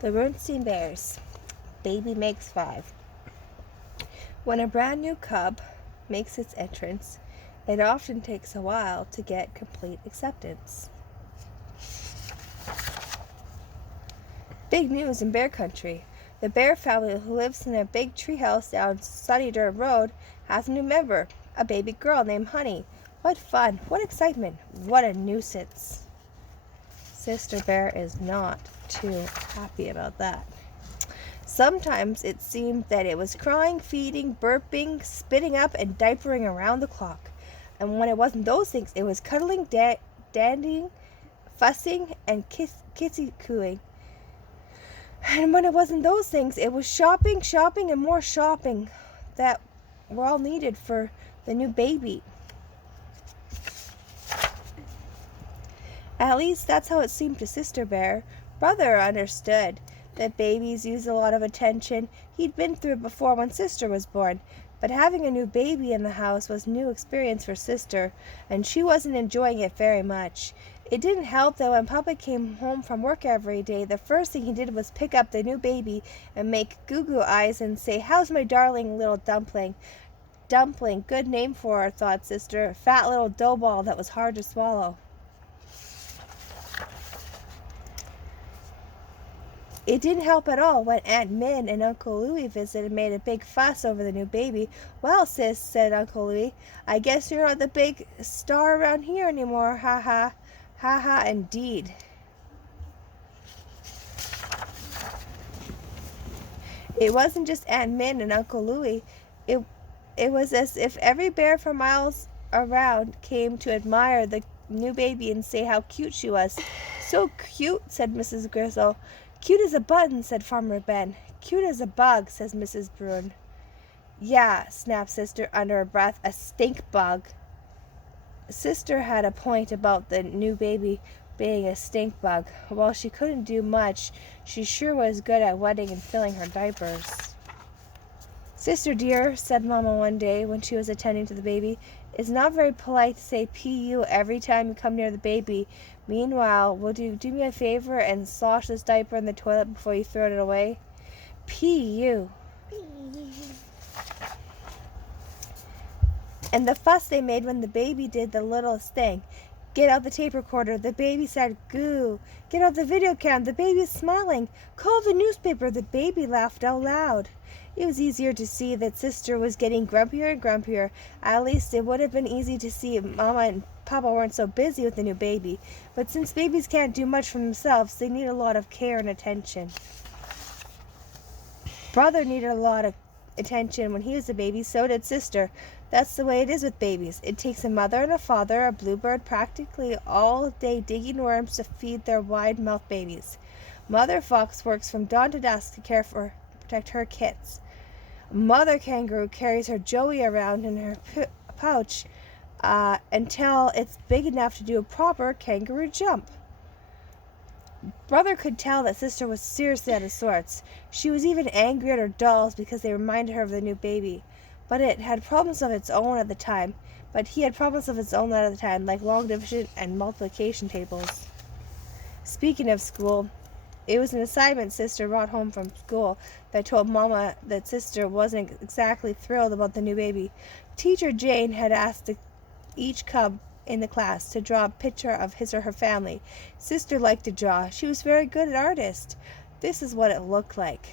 The Berenstain Bears. Baby makes 5. When a brand new cub makes its entrance, it often takes a while to get complete acceptance. Big news in bear country. The bear family who lives in a big treehouse down Sunny Dirt Road has a new member, a baby girl named Honey. What fun, what excitement, what a nuisance. Sister Bear is not too happy about that. Sometimes it seemed that it was crying, feeding, burping, spitting up, and diapering around the clock. And when it wasn't those things, it was cuddling, dandying, fussing, and kissy-cooing. And when it wasn't those things, it was shopping, and more shopping that were all needed for the new baby. At least that's how it seemed to Sister Bear. Brother understood that babies use a lot of attention. He'd been through it before when Sister was born. But having a new baby in the house was a new experience for Sister, and she wasn't enjoying it very much. It didn't help that when Papa came home from work every day, the first thing he did was pick up the new baby and make goo-goo eyes and say, "How's my darling little dumpling?" Dumpling, good name for her, thought Sister. Fat little dough ball that was hard to swallow. It didn't help at all when Aunt Min and Uncle Louie visited and made a big fuss over the new baby. "Well, sis," said Uncle Louie, "I guess you're not the big star around here anymore. Ha ha. Ha ha, indeed." It wasn't just Aunt Min and Uncle Louie. It was as if every bear for miles around came to admire the new baby and say how cute she was. "So cute," said Mrs. Grizzle. "Cute as a button," said Farmer Ben. "Cute as a bug," says Mrs. Bruin. "Yeah," snapped Sister under her breath, "a stink bug." Sister had a point about the new baby being a stink bug. While she couldn't do much, she sure was good at wetting and filling her diapers. "Sister dear," said Mama one day when she was attending to the baby, "it's not very polite to say P.U. every time you come near the baby. Meanwhile, will you do me a favor and slosh this diaper in the toilet before you throw it away?" P.U. And the fuss they made when the baby did the littlest thing. "Get out the tape recorder," the baby said, "Goo." "Get out the video cam," the baby's smiling. "Call the newspaper," the baby laughed out loud. It was easier to see that Sister was getting grumpier and grumpier. At least it would have been easy to see if Mama and Papa weren't so busy with the new baby. But since babies can't do much for themselves, they need a lot of care and attention. Brother needed a lot of attention when he was a baby, so did Sister. That's the way it is with babies. It takes a mother and a father, a bluebird, practically all day digging worms to feed their wide-mouthed babies. Mother Fox works from dawn to dusk to care for protect her kits. Mother Kangaroo carries her Joey around in her pouch until it's big enough to do a proper kangaroo jump. Brother could tell that Sister was seriously out of sorts. She was even angry at her dolls because they reminded her of the new baby. But it had problems of its own at the time. But he had problems of his own at the time, like long division and multiplication tables. Speaking of school, it was an assignment Sister brought home from school that told Mama that Sister wasn't exactly thrilled about the new baby. Teacher Jane had asked each cub in the class to draw a picture of his or her family. Sister liked to draw. She was very good at artist. This is what it looked like.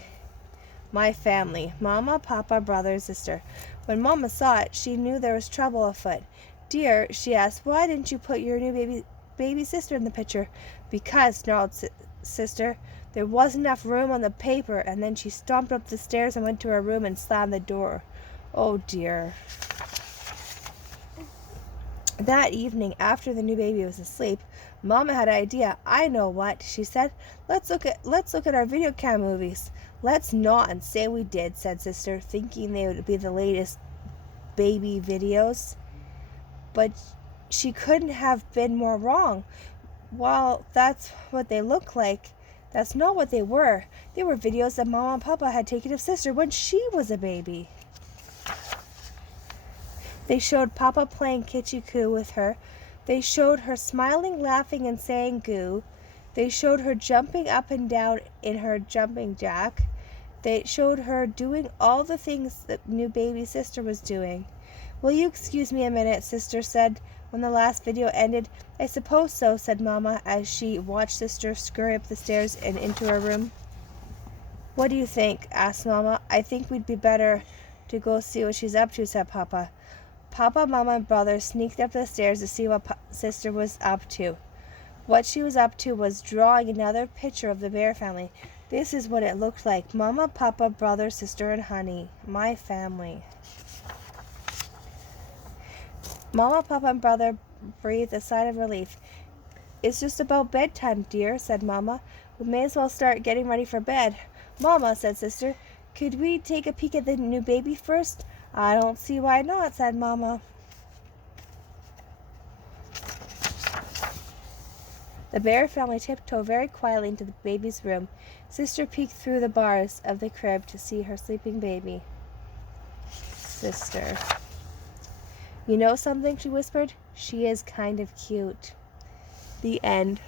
My family: Mama, Papa, brother, and sister. When Mama saw it, she knew there was trouble afoot. "Dear," she asked, "why didn't you put your new baby sister in the picture?" "Because," snarled Sister, "there wasn't enough room on the paper." And then she stomped up the stairs and went to her room and slammed the door. Oh dear. That evening, after the new baby was asleep, Mama had an idea. "I know what," she said. Let's look at our video cam movies." "Let's not and say we did," said Sister, thinking they would be the latest baby videos. But she couldn't have been more wrong. While that's what they look like, that's not what they were. They were videos that Mama and Papa had taken of Sister when she was a baby. They showed Papa playing kitschy-coo with her. They showed her smiling, laughing, and saying goo. They showed her jumping up and down in her jumping jack. They showed her doing all the things that new baby sister was doing. Will you excuse me a minute, sister said when the last video ended. I suppose so, said Mama as she watched sister scurry up the stairs and into her room. What do you think? Asked Mama. I think we'd be better to go see what she's up to, said Papa. Papa, Mama, and brother sneaked up the stairs to see what sister was up to. What she was up to was drawing another picture of the bear family. This is what it looked like. Mama, Papa, brother, sister, and Honey. My family. Mama, Papa, and brother breathed a sigh of relief. It's just about bedtime, dear, said Mama. We may as well start getting ready for bed. Mama, said sister, could we take a peek at the new baby first? I don't see why not, said Mama. The bear family tiptoed very quietly into the baby's room. Sister peeked through the bars of the crib to see her sleeping baby. Sister. You know something? She whispered. She is kind of cute. The end.